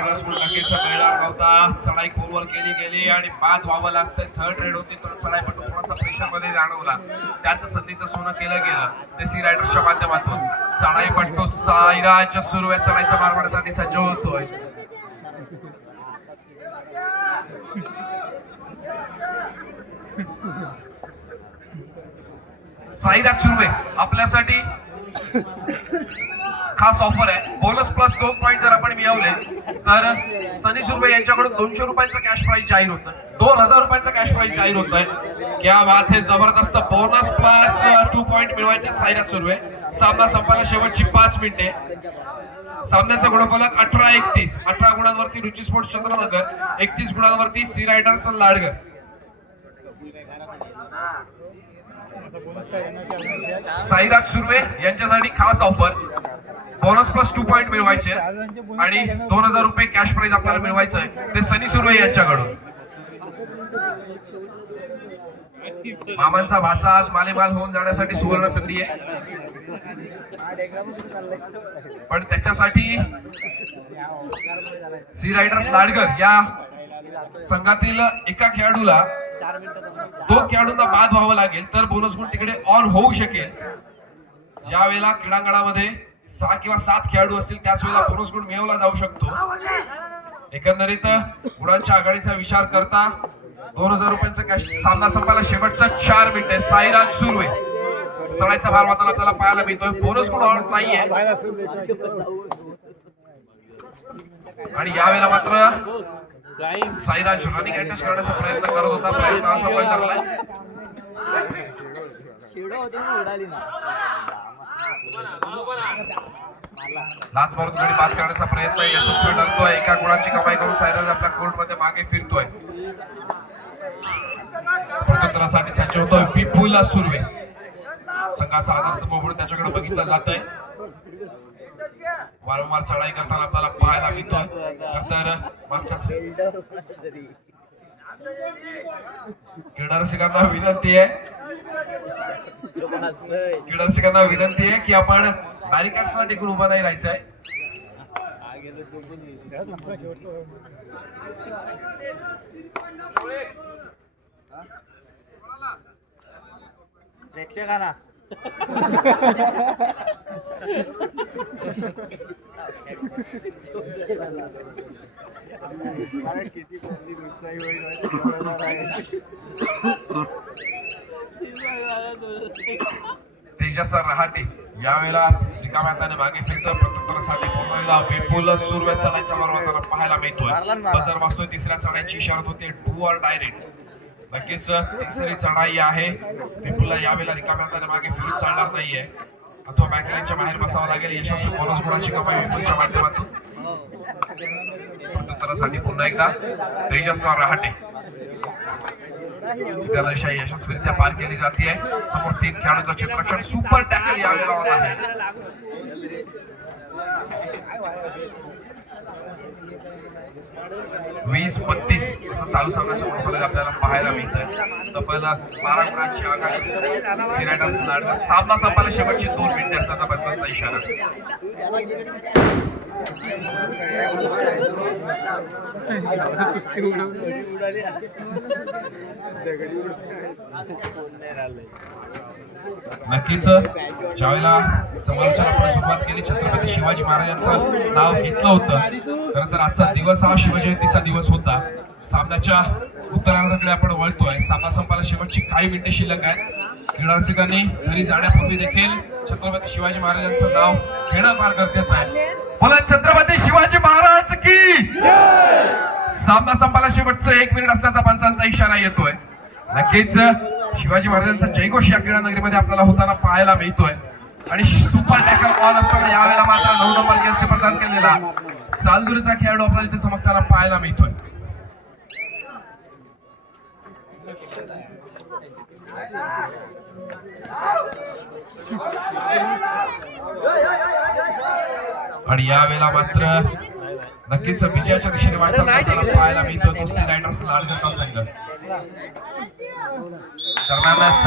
बोनस गुण नक्कीच मिळणार नव्हता. चढाई खोलवर गेली आणि बाद व्हावं लागतंय. थर्ड रेड होती तर चढाईपट्टू थोडासा प्रेशर मध्ये जाणवला. त्याच संधीचं सोनं केलं गेलं ते सी रायडर्सच्या माध्यमातून. चढाईपट्टू साईराज सुरुवात चढाईचा मारण्यासाठी सज्ज होतोय. साईराज सुर्वे आपल्यासाठी खास ऑफर आहे. बोनस प्लस 2 पॉईंट जर आपण मिळवले तर सनी सुर्वे यांच्याकडून 200 रुपयांचं कॅश प्राइज जाहीर होतं. 2000 रुपयांचं कॅश प्राइज जाहीर होतोय. क्या बात है, जबरदस्त. बोनस प्लस 2 पॉईंट मिळवायचे साईराज सुर्वे. सामना संपायला शेवटची 5 मिनिटे. सामन्याचा गुणफलक 18-31. 18 गुणांवरती रुची स्पोर्ट्स चंद्रनगर, 31 गुणांवरती सी रायडर्स लाडगर. साईराज सुर्वे यांच्यासाठी खास ऑफर. बोनस प्लस 2 पॉईंट मिळवायचे आणि 2000 रुपये कॅश प्राइज आपल्याला मिळवायचं आहे ते सनी सुर्वे यांच्याकडून. मामांचा भाचा आज मालेमाल होऊन जाण्यासाठी सुवर्ण संधी आहे, पण त्याच्यासाठी सी रायडर्स लाडगर या संघातील एका खेळाडूला 2 खेळाडूंना बाद व्हावं लागेल तर बोनस गुण तिकडे ऑन होऊ शकेल. ज्या वेळेला क्रीडांगणामध्ये 6 किंवा 7 खेळाडू असतील त्याच वेळेला बोनस गुण मिळवला जाऊ शकतो. एकंदरीत गुणांच्या आघाडीचा विचार करता 2000 रुपयांचा कॅश. सामना संपायला शेवटचा 4 मिनिटे. साईराज सुर्वे चढाईचा भार वाहताना आपल्याला पाहायला मिळतोय. बोनस गुण ऑन नाहीये आणि यावेळेला मात्र साईराज रनिंग अटॅच करण्याचा प्रयत्न करत होता. प्रयत्न असफल ठरलाय. लात मारून गडी बाद करण्याचा प्रयत्न यशस्वी ठरतोय. एका गुणाची कमाई करून साईराज आपल्या कोर्टमध्ये मागे फिरतोय. प्रत्युत्तरासाठी सज्ज होतोय विपुल सुर्वे. संघाचा आदर्श म्हणून त्याच्याकडे बघितलं जात आहे. वारंवार चढाई करताना आपल्याला पाहायला मिळतोय. तर मागच्या क्रीडा रसिकांना विनंती आहे की आपण बॅरिकेड्सला टेकून उभा नाही राहायचं आहे. प्रेक्षकांना किती तेजस रहाटे यावेळेला रिकाम्या हाताने मागे फिरतोय. प्रत्युत्तरासाठी पुन्हा एकदा विपुल सुर्वे चढाईचा मार वाहताना पाहायला मिळतोय. बजर वाजतोय. तिसऱ्या चढाईची इशारत होते डू ऑर डायरेक्ट. नक्कीच तिसरी चढाई आहे. विपुलला यावेळेला रिकाम्या हाताने मागे फिरून चालणार नाहीये अथवा बॅकलाईनच्या बाहेर बसावं लागेल. यशस्वी बोनस गुणाची कमाई विपुलच्या माध्यमातून. प्रत्युत्तरासाठी पुन्हा एकदा तेजस रहाटे. त्याला दिशा यशस्वीरित्या पार केली जाते. समोर 3 खेळाडूंचं चित्रक्षण. सुपर टॅकल यावेळेला होत आहे. 20-32 असं चालू सामन्याचं गुणफलक आपल्याला पाहायला मिळतंय. तब्बल 12 गुणांची आघाडी सी रायडर्स लाडवा. सामना संपायला शेवटची 2 मिनिटे असल्याचा पंचांचा इशारा. नक्कीच ज्यावेळेला समालोचनाला सुरुवात केली छत्रपती शिवाजी महाराजांचं नाव घेतलं होतं. खरं तर आजचा दिवस हा शिवजयंतीचा दिवस होता. सामन्याच्या उत्तरार्धाकडे आपण वळतोय. सामना संपायला शेवटची काही मिनिटे शिल्लक आहेत. क्रीडा रसिकांनी घरी जाण्यापूर्वी देखील छत्रपती शिवाजी महाराजांचं नाव घेणं फार गरजेचं आहे. बोला छत्रपती शिवाजी महाराज की. सामना संपायला शेवटचं 1 मिनिट असल्याचा पंचांचा इशारा येतोय. नक्कीच शिवाजी महाराजांचा जयघोष या क्रीडा नगरीमध्ये आपल्याला होताना पाहायला मिळतोय. आणि सुपर टॅकल ऑन असताना यावेळेला मात्र 9 नंबर जर्सी प्रदान केलेला सालदुरीचा खेळाडू आपल्याला इथे चमकताना पाहायला मिळतोय. आणि यावेळेला मात्र नक्कीच विजयाच्या दिशेने वाटचाल करताना पाहायला मिळतो तो सी रायडर्स लाडगडचा संघ. दरम्यान